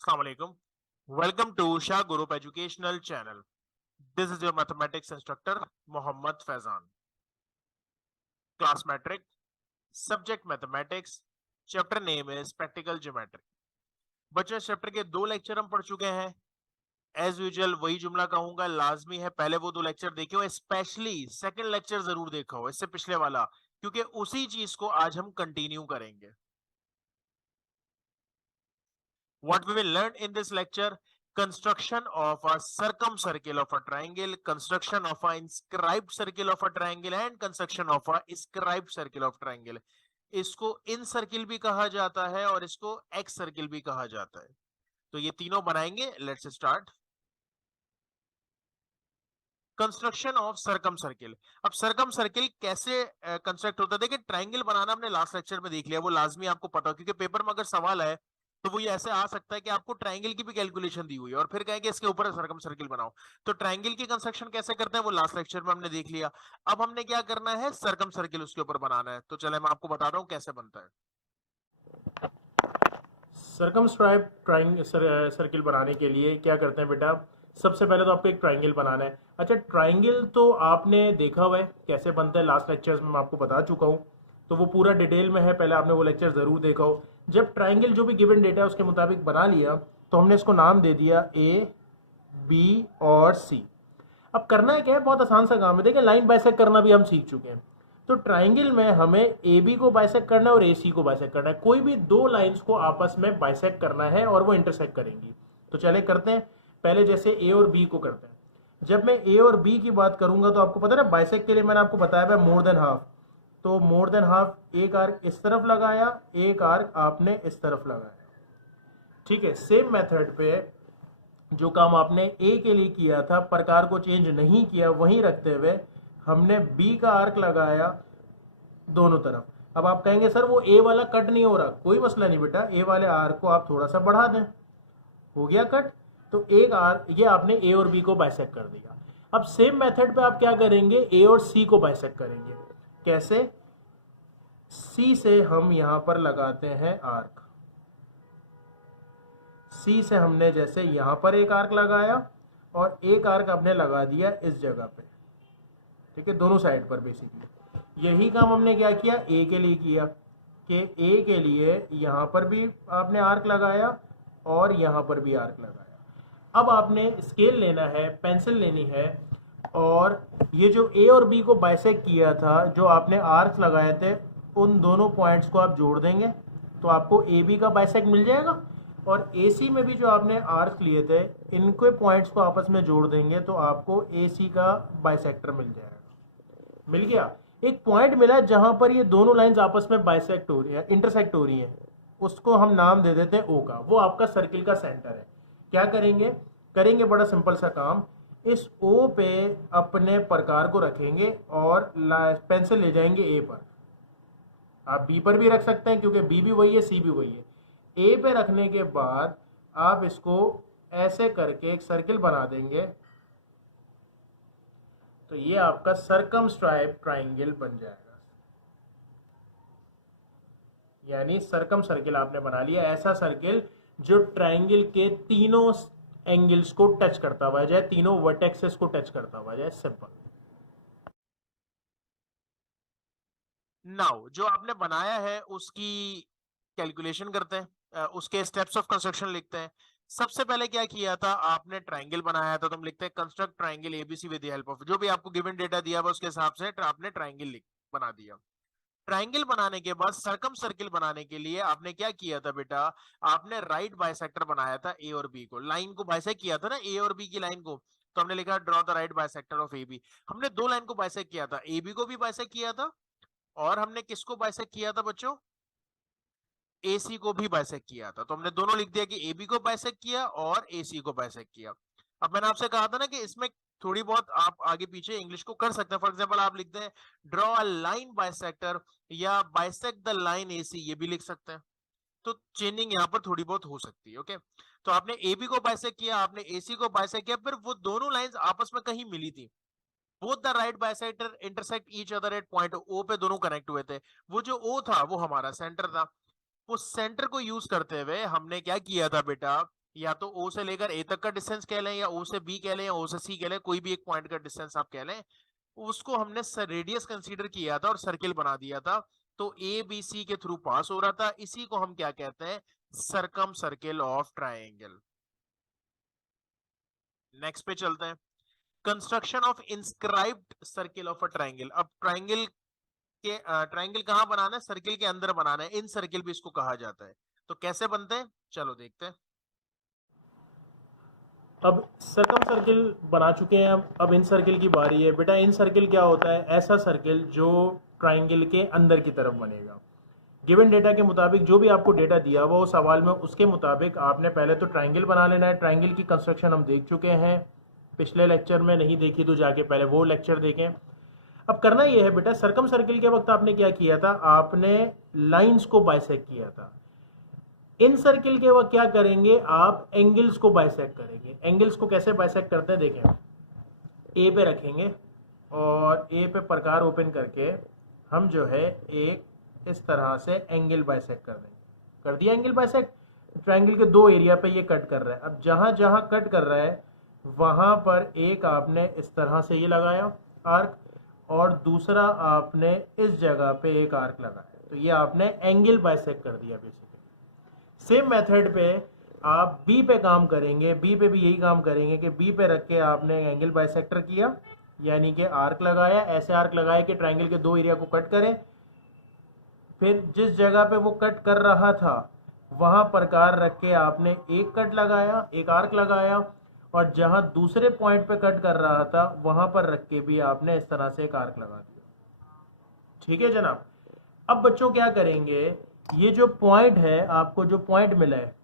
Assalamu alaikum. Welcome to Shah Group Educational Channel. This is your mathematics instructor Mohammad Faizan. Class metric, subject mathematics, chapter name is practical geometry. बच्चों chapter के 2 lecture हम पढ़ चुके हैं. As usual वही जुमला कहूंगा, लाजमी है पहले वो 2 लेक्चर देखे हो, स्पेशली सेकंड लेक्चर जरूर देखा हो इससे पिछले वाला, क्योंकि उसी चीज को आज हम कंटिन्यू करेंगे. What we will learn in this lecture: construction of a circumcircle of a triangle, construction of a inscribed circle of a triangle and construction of a scribed circle of triangle. इसको इन circle भी कहा जाता है और इसको x circle भी कहा जाता है. तो ये तीनों बनाएंगे. Let's start. Construction of circumcircle. अब सरकम सर्किल कैसे कंस्ट्रक्ट होता है? देखिए, ट्राइंगल बनाना हमने लास्ट लेक्चर में देख लिया, वो लाजमी आपको पता हो, क्योंकि पेपर में अगर सवाल है तो वो ये ऐसे आ सकता है कि आपको ट्राइंगल की भी कैलकुलेशन दी हुई है और फिर कहें कि इसके ऊपर सरकम सर्किल बनाओ. तो ट्राइंगल की कंस्ट्रक्शन कैसे करते हैं वो लास्ट लेक्चर में हमने देख लिया. अब हमने क्या करना है, सरकम सर्किल उसके ऊपर बनाना है. तो चले मैं आपको बताता हूँ कैसे बनता है. सर्कमस्क्राइब ट्राइंगल सर्किल बनाने के लिए क्या करते हैं बेटा, सबसे पहले तो आपको एक ट्राइंगल बनाना है. अच्छा, ट्राइंगल तो आपने देखा हुआ है कैसे बनता है, लास्ट लेक्चर्स में मैं आपको बता चुका हूँ, तो वो पूरा डिटेल में है, पहले आपने वो लेक्चर ज़रूर देखा हो. जब ट्राइंगल जो भी गिवन डेटा है उसके मुताबिक बना लिया तो हमने इसको नाम दे दिया ए, बी और सी. अब करना है क्या है, बहुत आसान सा काम है. देखिए, लाइन बाइसेक्ट करना भी हम सीख चुके हैं. तो ट्राइंगल में हमें ए बी को बाइसेक्ट करना है और ए सी को बाइसेक्ट करना है. कोई भी दो लाइंस को आपस में बाइसेक्ट करना है और वो इंटरसेक्ट करेंगी. तो चले करते हैं. पहले जैसे ए और बी को करते हैं. जब मैं ए और बी की बात करूंगा तो आपको पता है ना, बाइसेक्ट के लिए मैंने आपको बताया है मोर देन हाफ. तो मोर देन हाफ, एक आर्क इस तरफ लगाया, एक आर्क आपने इस तरफ लगाया. ठीक है, सेम मेथड पे जो काम आपने ए के लिए किया था, प्रकार को चेंज नहीं किया, वहीं रखते हुए हमने बी का आर्क लगाया दोनों तरफ. अब आप कहेंगे सर वो ए वाला कट नहीं हो रहा. कोई मसला नहीं बेटा, ए वाले आर्क को आप थोड़ा सा बढ़ा दें, हो गया कट. तो एक आर्क, ये आपने ए और बी को बाइसेक्ट कर दिया. अब सेम मेथड पे आप क्या करेंगे, ए और सी को बाइसेक्ट करेंगे. कैसे? सी से हम यहां पर लगाते हैं आर्क. सी से हमने जैसे यहां पर एक आर्क लगाया और एक आर्क आपने लगा दिया इस जगह पे. ठीक है, दोनों साइड पर बेसिकली यही काम हमने क्या किया, ए के लिए किया कि ए के लिए यहां पर भी आपने आर्क लगाया और यहां पर भी आर्क लगाया. अब आपने स्केल लेना है, पेंसिल लेनी है, और ये जो ए और बी को बाइसेक्ट किया था, जो आपने आर्क्स लगाए थे, उन दोनों पॉइंट्स को आप जोड़ देंगे तो आपको ए बी का बाइसेक्ट मिल जाएगा. और ए सी में भी जो आपने आर्क्स लिए थे, इनके पॉइंट्स को आपस में जोड़ देंगे तो आपको ए सी का बाइसेक्टर मिल जाएगा. मिल गया. एक पॉइंट मिला जहां पर ये दोनों लाइंस आपस में बाइसेक्ट हो रही है, इंटरसेक्ट हो रही हैं, उसको हम नाम दे देते हैं ओ का. वो आपका सर्किल का सेंटर है. क्या करेंगे? करेंगे बड़ा सिंपल सा काम. इस ओ पे अपने प्रकार को रखेंगे और पेंसिल ले जाएंगे ए पर. आप बी पर भी रख सकते हैं क्योंकि बी भी वही है, सी भी वही है. ए पे रखने के बाद आप इसको ऐसे करके एक सर्किल बना देंगे तो ये आपका सर्कमस्क्राइब ट्राइंगल बन जाएगा. यानी सर्कम सर्किल आपने बना लिया, ऐसा सर्किल जो ट्राइंगल के तीनों एंगल्स को टच करता हुआ जाए, तीनों वर्टेक्सेस को टच करता हुआ जाए. सिंपल. नाउ जो आपने बनाया है उसकी कैलकुलेशन करते हैं, उसके स्टेप्स ऑफ कंस्ट्रक्शन लिखते हैं. सबसे पहले क्या किया था, आपने ट्राइंगल बनाया था, तो हम लिखते हैं construct triangle ABC with the help of, जो भी आपको गिवन डेटा दिया हुआ उसके हिसाब से आपने ट्राइंगल बना दिया. ट्राइंगल बनाने के बाद सरकम सर्किल बनाने के लिए आपने क्या किया था बेटा, आपने राइट बाइसेक्टर बनाया था ए और बी को, लाइन को बाइसेक्ट किया था ना ए और बी की लाइन को. तो हमने लिखा draw the right bisector of A B. हमने दो लाइन को बाइसेक्ट किया था, ए बी को भी बाइसेक्ट किया था और हमने किसको बाइसेक्ट किया था बच्चों, एसी को भी बाइसेक्ट किया था. तो हमने दोनों लिख दिया कि एबी को बाइसेक्ट किया और एसी को बाइसेक्ट किया. अब मैंने आपसे कहा था ना कि इसमें थोड़ी बहुत आप आगे पीछे इंग्लिश को कर सकते हैं. फॉर एग्जांपल आप लिखते हैं ड्रॉ अ लाइन बाइसेक्टर या बाइसेक्ट द लाइन एसी, ये भी लिख सकते हैं. तो चेंजिंग यहाँ पर थोड़ी बहुत हो सकती है. ओके, तो आपने एबी को बाइसेक्ट किया, आपने एसी को बाइसेक्ट किया, फिर वो दोनों लाइंस आपस में कहीं मिली थी. Both the right bisector intersect each other at point O पे, दोनों कनेक्ट हुए थे. वो जो ओ था वो हमारा सेंटर था. उस सेंटर को यूज करते हुए हमने क्या किया था बेटा, या तो O से लेकर A तक का डिस्टेंस कह लें, या O से B कह लें, या O से C कह लें, कोई भी एक पॉइंट का डिस्टेंस आप कह लें, उसको हमने रेडियस कंसीडर किया था और सर्किल बना दिया था, तो ए बी सी के थ्रू पास हो रहा था, इसी को हम क्या कहते हैं, सरकम सर्किल ऑफ ट्राइंगल। नेक्स्ट पे चलते हैं, construction of inscribed circle of a triangle. अब ट्राइंगल के ट्राइंगल कहां बनाना है, सर्किल के अंदर बनाना है, इन सर्किल भी इसको कहा जाता है। तो कैसे बनते हैं, चलो देखते हैं। अब सरकम सर्किल बना चुके हैं, अब इन सर्किल की बारी है। बेटा इन सर्किल क्या होता है, ऐसा सर्किल जो ट्राइंगल के अंदर की तरफ बनेगा। गिवन डेटा के मुताबिक जो भी आपको डेटा दिया हुआ वो सवाल में, उसके मुताबिक आपने पहले तो ट्राइंगल बना लेना है। ट्राइंगल की कंस्ट्रक्शन हम देख चुके हैं पिछले लेक्चर में, नहीं देखी तो जाके पहले वो लेक्चर देखें। अब करना यह है बेटा, सरकम सर्किल के वक्त आपने क्या किया था, आपने लाइंस को बाइसेक्ट किया था। इन सर्किल के वक्त क्या करेंगे, आप एंगल्स को बाइसेक्ट करेंगे। एंगल्स को कैसे बाइसेक्ट करते हैं देखें, ए पे रखेंगे और ए पे प्रकार ओपन करके हम जो है एक इस तरह से एंगल बाइसेक्ट कर देंगे। कर दिया एंगल बाइसेक्ट, ट्रायंगल के दो एरिया पे ये कट कर रहा है। अब जहां जहां कट कर रहा है वहां पर एक आपने इस तरह से ये लगाया आर्क, और दूसरा आपने इस जगह पे एक आर्क लगाया, तो ये आपने एंगल बाइसेक्ट कर दिया बेसिकली। सेम मेथड पे आप बी पे काम करेंगे, बी पे भी यही काम करेंगे कि बी पे रख के आपने एंगल बाइसेक्टर किया, यानी कि आर्क लगाया, ऐसे आर्क लगाया कि ट्रायंगल के दो एरिया को कट करें। फिर जिस जगह पे वो कट कर रहा था वहां प्रकार रख के आपने एक कट लगाया, एक आर्क लगाया, और जहां दूसरे पॉइंट पे कट कर रहा था वहां पर रख के भी आपने इस तरह से एक आर्क लगा दिया। ठीक है जनाब। अब बच्चों क्या करेंगे, ये जो पॉइंट है, आपको जो पॉइंट मिला है,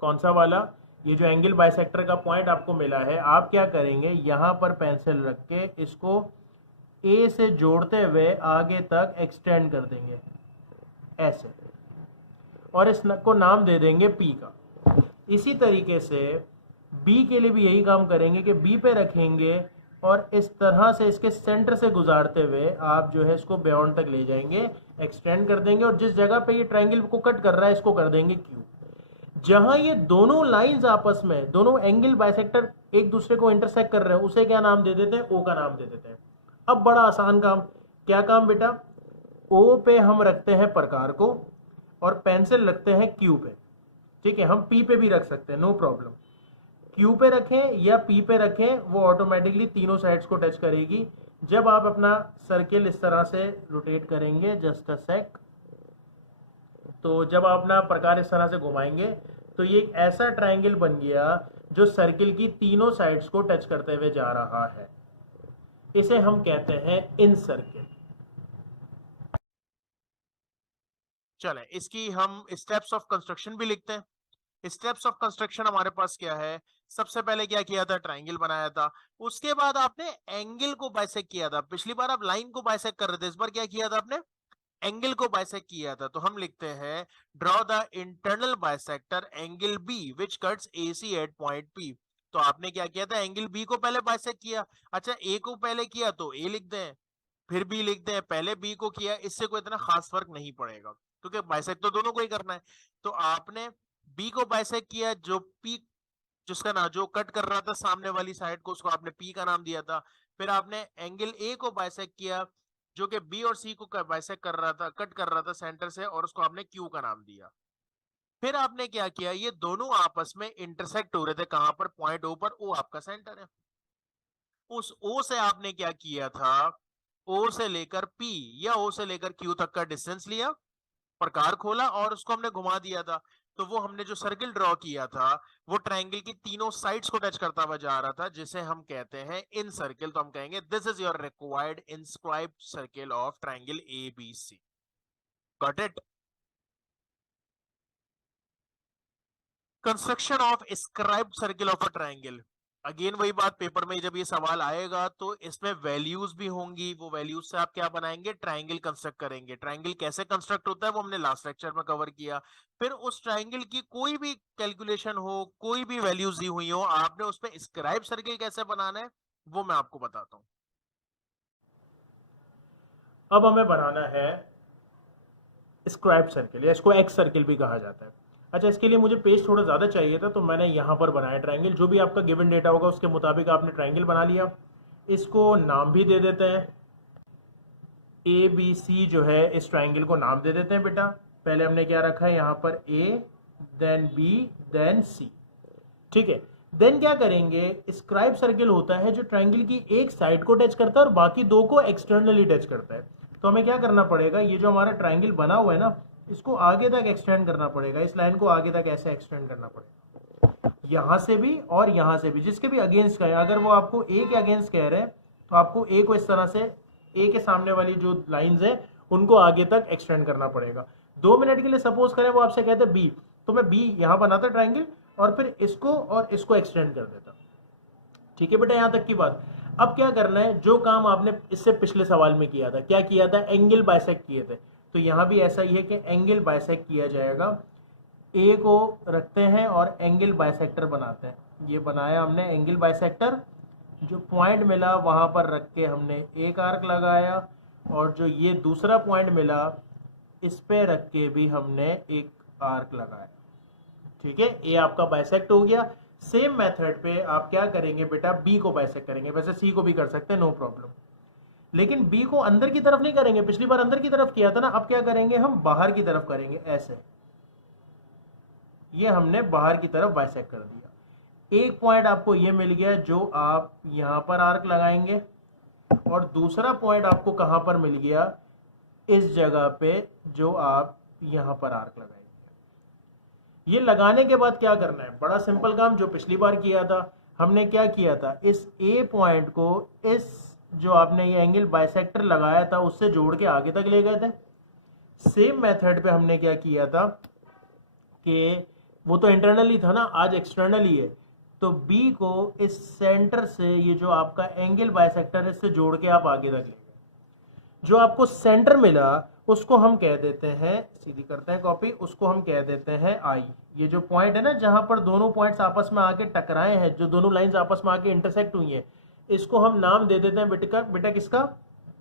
कौन सा वाला, ये जो एंगल बाइसेक्टर का पॉइंट आपको मिला है, आप क्या करेंगे, यहां पर पेंसिल रख के इसको ए से जोड़ते हुए आगे तक एक्सटेंड कर देंगे ऐसे, और इस को नाम दे देंगे पी का। इसी तरीके से बी के लिए भी यही काम करेंगे कि बी पे रखेंगे और इस तरह से इसके सेंटर से गुजारते हुए आप जो है इसको बियॉन्ड तक ले जाएंगे, एक्सटेंड कर देंगे, और जिस जगह पे ये ट्रायंगल को कट कर रहा है इसको कर देंगे क्यू। जहां ये दोनों लाइंस आपस में, दोनों एंगल बाइसेक्टर एक दूसरे को इंटरसेक्ट कर रहे हैं, उसे क्या नाम दे देते हैं, ओ का नाम दे देते हैं। अब बड़ा आसान काम, क्या काम बेटा, ओ पे हम रखते हैं प्रकार को और पेंसिल रखते हैं क्यू पे। ठीक है, हम पी पे भी रख सकते हैं, नो प्रॉब्लम। क्यू पे रखें या पी पे रखें, वो ऑटोमेटिकली तीनों साइड्स को टच करेगी। जब आप अपना सर्किल इस तरह से रोटेट करेंगे, जस्ट अ सेक, तो जब आप अपना प्रकार इस तरह से घुमाएंगे तो ये एक ऐसा ट्रायंगल बन गया जो सर्किल की तीनों साइड्स को टच करते हुए जा रहा है। इसे हम कहते हैं इन सर्किल। चले इसकी हम स्टेप्स ऑफ कंस्ट्रक्शन भी लिखते हैं। स्टेप्स ऑफ कंस्ट्रक्शन हमारे पास क्या है, सबसे पहले क्या किया था, ट्रायंगल बनाया था, उसके बाद आपने एंगल को बाइसेक्ट किया था। पिछली बार आप लाइन को बाइसेक्ट कर रहे थे, इस बार क्या किया था आपने, एंगल को बाइसेक्ट किया था। तो हम लिखते हैं draw the internal bisector angle B which cuts AC at point P. तो आपने क्या किया था, एंगल बी को पहले बाइसेक्ट किया। अच्छा, ए को पहले किया तो ए लिख दें, फिर बी लिख दें, पहले बी को किया, इससे कोई इतना खास फर्क नहीं पड़ेगा क्योंकि बाइसेक्ट तो दोनों को ही करना है। तो आपने बी को बाइसेक्ट किया, जो पी, जिसका ना जो कट कर रहा था सामने वाली साइड को, उसको आपने पी का नाम दिया था। फिर आपने एंगल ए को बाइसेक्ट किया जो कि बी और सी को बाइसेक्ट कर रहा था, कट कर रहा था सेंटर से, और उसको आपने क्यू का नाम दिया। फिर आपने क्या किया, ये दोनों आपस में इंटरसेक्ट हो रहे थे, कहां पर, पॉइंट ओ पर, ओ आपका सेंटर है। उस ओ से आपने क्या किया था, ओ से लेकर पी या ओ से लेकर क्यू तक का डिस्टेंस लिया, प्रकार खोला और उसको हमने घुमा दिया था। तो वो हमने जो सर्किल ड्रॉ किया था वो ट्रायंगल की तीनों साइड्स को टच करता हुआ जा रहा था, जिसे हम कहते हैं इन सर्किल। तो हम कहेंगे this is your required inscribed circle of triangle ABC. Got it. Construction of scribed circle of a triangle. Again वही बात, पेपर में जब ये सवाल आएगा तो इसमें वैल्यूज भी होंगी, वो वैल्यूज से आप क्या बनाएंगे, ट्रायंगल कंस्ट्रक्ट करेंगे। ट्रायंगल कैसे कंस्ट्रक्ट होता है वो हमने लास्ट लेक्चर में कवर किया। फिर उस ट्रायंगल की कोई भी कैलकुलेशन हो, कोई भी वैल्यूज दी हुई हो, आपने उस पर स्क्राइब सर्किल कैसे बनाना है वो मैं आपको बताता हूँ। अब हमें बनाना है स्क्राइब सर्किल, या इसको एक्स सर्किल भी कहा जाता है। अच्छा, इसके लिए मुझे पेज थोड़ा ज़्यादा चाहिए था तो मैंने यहाँ पर बनाया ट्राइंगल। जो भी आपका गिवन डेटा होगा उसके मुताबिक आपने ट्राइंगल बना लिया। इसको नाम भी दे देते हैं, ए बी सी जो है इस ट्राइंगल को नाम दे देते हैं बेटा। पहले हमने क्या रखा है यहाँ पर, ए देन बी देन सी, ठीक है। देन क्या करेंगे, स्क्राइब सर्किल होता है जो ट्राइंगल की एक साइड को टच करता है और बाकी दो को एक्सटर्नली टच करता है। तो हमें क्या करना पड़ेगा, ये जो हमारा ट्राइंगल बना हुआ है ना, इसको आगे तक एक्सटेंड करना पड़ेगा। इस लाइन को आगे तक ऐसे एक्सटेंड करना पड़ेगा, यहां से भी और यहां से भी, जिसके भी अगेंस्ट का है। अगर वो आपको ए के अगेंस्ट कह रहे हैं तो आपको ए को इस तरह से, ए के सामने वाली जो लाइंस है उनको आगे तक एक्सटेंड करना पड़ेगा। 2 मिनट के लिए सपोज करें वो आपसे कहते हैं बी, तो मैं बी यहां बनाता ट्राइंगल और फिर इसको और इसको एक्सटेंड कर देता। ठीक है बेटा, यहां तक की बात। अब क्या करना है, जो काम आपने इससे पिछले सवाल में किया था, क्या किया था, एंगल बाइसेक्ट किए थे। तो यहां भी ऐसा ही है कि एंगल बाइसेक्ट किया जाएगा। ए को रखते हैं और एंगल बाइसेक्टर बनाते हैं। ये बनाया हमने एंगल बाइसेक्टर, जो पॉइंट मिला वहां पर रख के हमने एक आर्क लगाया, और जो ये दूसरा पॉइंट मिला इस पे रख के भी हमने एक आर्क लगाया। ठीक है, ए आपका बाइसेक्ट हो गया। सेम मेथड पे आप क्या करेंगे बेटा, बी को बाइसेक्ट करेंगे। वैसे सी को भी कर सकते हैं, नो प्रॉब्लम, लेकिन बी को अंदर की तरफ नहीं करेंगे। पिछली बार अंदर की तरफ किया था ना, अब क्या करेंगे, हम बाहर की तरफ करेंगे। ऐसे ये हमने बाहर की तरफ बाइसेक्ट कर दिया। एक पॉइंट आपको ये मिल गया जो आप यहां पर आर्क लगाएंगे, और दूसरा पॉइंट आपको कहां पर मिल गया, इस जगह पे जो आप यहां पर आर्क लगाएंगे। ये लगाने के बाद क्या करना है, बड़ा सिंपल काम जो पिछली बार किया था। हमने क्या किया था, इस ए पॉइंट को इस जो आपने ये एंगल बाइसेक्टर लगाया था उससे जोड़ के आगे तक ले गए थे। सेम मेथड पे हमने क्या किया था कि वो तो इंटरनली था ना, आज एक्सटर्नली है। तो बी को इस सेंटर से, ये जो आपका एंगल बाइसेक्टर है, इससे जोड़ के आप आगे तक ले गए। जो आपको सेंटर मिला उसको हम कह देते हैं, सीधी करते हैं कॉपी, उसको हम कह देते हैं आई। ये जो पॉइंट है ना जहां पर दोनों पॉइंट्स आपस में आके टकराए हैं, जो दोनों लाइंस आपस में आके इंटरसेक्ट हुई हैं, इसको हम नाम दे देते हैं बेटा किसका,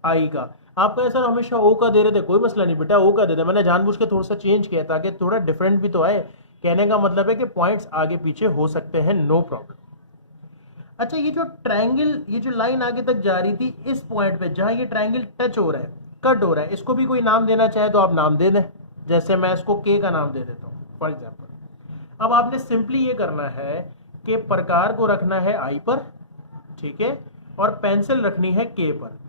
आई का। आप कहें सर हमेशा ओ का दे रहे थे, कोई मसला नहीं बेटा, ओ का दे दे। मैंने जानबूझ के थोड़ा सा चेंज किया ताकि थोड़ा डिफरेंट भी तो आए। कहने का मतलब है कि पॉइंट्स आगे पीछे हो सकते हैं, नो प्रॉब्लम। अच्छा, ये जो ट्रायंगल, ये जो लाइन आगे तक जा रही थी, इस पॉइंट पे जहां ये ट्रायंगल टच हो रहा है, कट हो रहा है, इसको भी कोई नाम देना चाहे तो आप नाम दे दें। जैसे मैं इसको के का नाम दे देता हूं फॉर एग्जाम्पल। अब आपने सिंपली ये करना है कि प्रकार को रखना है आई पर, ठीक है, और पेंसिल रखनी है के पर।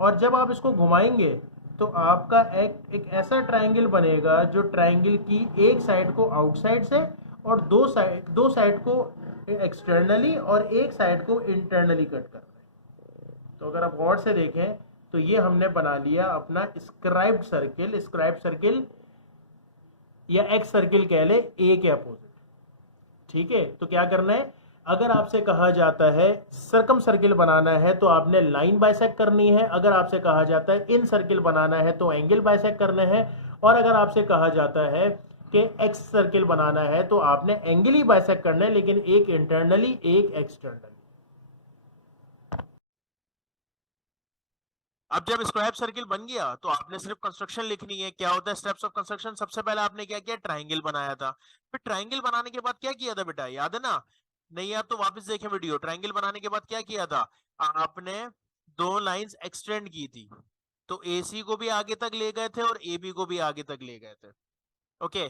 और जब आप इसको घुमाएंगे तो आपका एक ऐसा ट्रायंगल बनेगा जो ट्रायंगल की एक साइड को आउटसाइड से और दो साइड को एक्सटर्नली और एक साइड को इंटरनली कट कर रहे हैं। तो अगर आप गौर से देखें तो ये हमने बना लिया अपना स्क्राइब्ड सर्किल। स्क्राइब्ड सर्किल या एक्स सर्किल कह ले, ए के अपोजिट। ठीक है, तो क्या करना है, अगर आपसे कहा जाता है सर्कम सर्किल बनाना है तो आपने लाइन बाइसेक्ट करनी है। अगर आपसे कहा जाता है इन सर्किल बनाना है तो एंगल बाइसेक्ट करने हैं। और अगर आपसे कहा जाता है कि एक्स सर्किल बनाना है तो आपने एंगल ही बाइसेक्ट करना है, लेकिन एक इंटरनली एक एक्सटर्नली। अब जब स्क्वायर सर्किल बन गया तो आपने सिर्फ कंस्ट्रक्शन लिखनी है। क्या होता है स्टेप्स ऑफ कंस्ट्रक्शन, सबसे पहले आपने क्या किया, ट्रायंगल बनाया था। फिर ट्रायंगल बनाने के बाद क्या किया था बेटा, याद है ना, नहीं याद तो वापस देखें वीडियो। ट्रायंगल बनाने के बाद क्या किया था, आपने दो लाइंस एक्सटेंड की थी। तो AC को भी आगे तक ले गए थे और AB को भी आगे तक ले गए थे। ओके,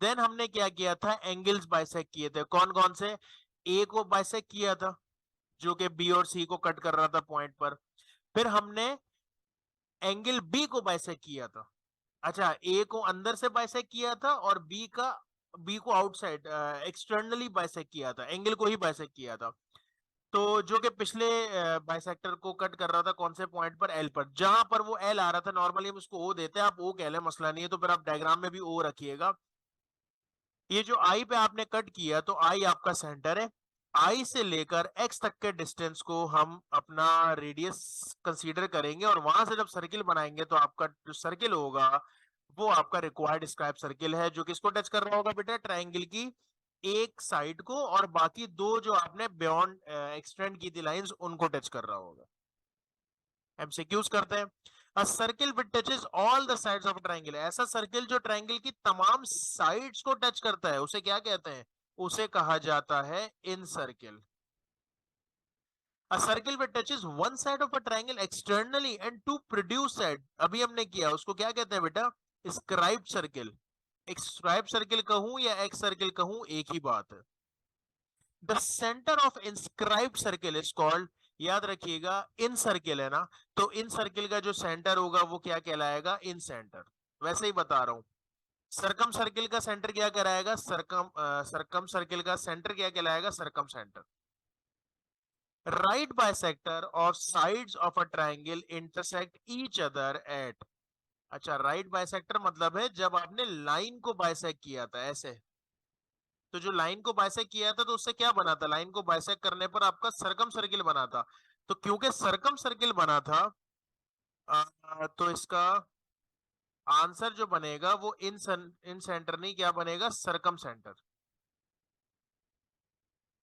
देन हमने क्या किया था, एंगल्स बाइसेक्ट किए थे। कौन कौन से, A को बाइसेक्ट किया था जो कि B और C को कट कर रहा था पॉइंट पर। फिर हमने एंगल बी को बाइसेक्ट किया था। अच्छा, ए को अंदर से बाइसेक्ट किया था और बी को आउटसाइड एक्सटर्नली बाइसेक्ट किया था, एंगल को ही बाइसेक्ट किया था। तो जो कि पिछले बाइसेक्टर को कट कर रहा था कौन से पॉइंट पर, एल पर। जहां पर वो एल आ रहा था, नॉर्मली हम उसको ओ देते हैं, आप ओ कह लें, मसला नहीं है। तो फिर आप डायग्राम में भी ओ रखिएगा। ये जो आई पे आपने कट किया, तो आई आपका सेंटर है। आई से लेकर एक्स तक के डिस्टेंस को हम अपना रेडियस कंसीडर करेंगे, और वहां से जब सर्किल बनाएंगे तो आपका जो सर्किल होगा वो आपका रिक्वायर्ड स्क्वायर सर्किल है, जो किसको टच कर रहा होगा बेटा, ट्रायंगल की एक साइड को, और बाकी दो जो आपने बियॉन्ड एक्सटेंड की थी लाइंस, उनको टच कर रहा होगा। एमसीक्यूज करते हैं। A circle which touches all the sides of a triangle, ऐसा सर्किल जो ट्रायंगल की तमाम साइड्स को टच करता है उसे क्या कहते हैं? उसे कहा जाता है इन circle. A circle which touches one side of a triangle externally and two produce side, अभी हमने किया उसको क्या कहते हैं बेटा? Scribe circle. स्क्राइब सर्किल कहूं या एक्स सर्किल कहूं एक ही बात है. The centre of inscribed circle is called, याद रखिएगा इन सर्किल है ना, तो इन सर्किल का जो सेंटर होगा वो क्या कहलाएगा? इन सेंटर. वैसे ही बता रहा हूं. सरकम सर्किल का सेंटर क्या कहलाएगा? सरकम सर्किल का सेंटर क्या कहलाएगा? सरकम सेंटर. राइट बाइसेक्टर और sides of a triangle intersect each other eight. अच्छा, राइट बाइसेक्टर मतलब है जब आपने लाइन को बाइसेक्ट किया था ऐसे, तो जो लाइन को बाइसेक्ट किया था तो उससे क्या बना था? लाइन को बाइसेक्ट करने पर आपका सरकम सर्किल बना था. तो क्योंकि सरकम सर्किल बना था, तो इसका आंसर जो बनेगा वो इन सेंटर नहीं, क्या बनेगा? सरकम सेंटर.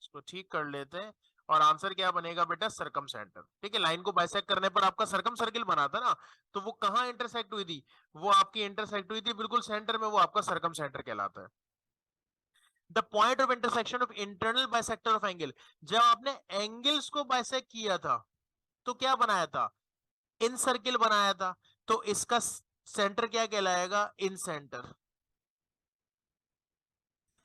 इसको ठीक कर लेते हैं और आंसर क्या बनेगा बेटा? सरकम सेंटर. ठीक है, लाइन को बाइसेक्ट करने पर आपका सरकम सर्किल बना था ना, तो वो कहाँ इंटरसेक्ट हुई थी? वो आपकी इंटरसेक्ट हुई थी बिल्कुल सेंटर में, वो आपका सरकम सेंटर कहलाता है. The point of intersection of internal bisector of angle, जब आपने एंगल्स को बाइसेक्ट किया था तो क्या बनाया था? इन सर्किल बनाया था. तो इसका सेंटर क्या कहलाएगा? इन सेंटर.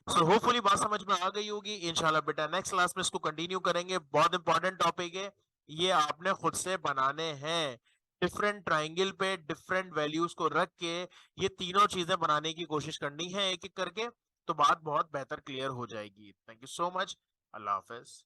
सो होपफुली बात समझ में आ गई होगी. इंशाल्लाह बेटा नेक्स्ट क्लास में इसको कंटिन्यू करेंगे. बहुत इंपॉर्टेंट टॉपिक है ये, आपने खुद से बनाने हैं. डिफरेंट ट्राइंगल पे डिफरेंट वैल्यूज को रख के ये तीनों चीजें बनाने की कोशिश करनी है एक एक करके, तो बात बहुत बेहतर क्लियर हो जाएगी. Thank you so much. Allah Hafiz.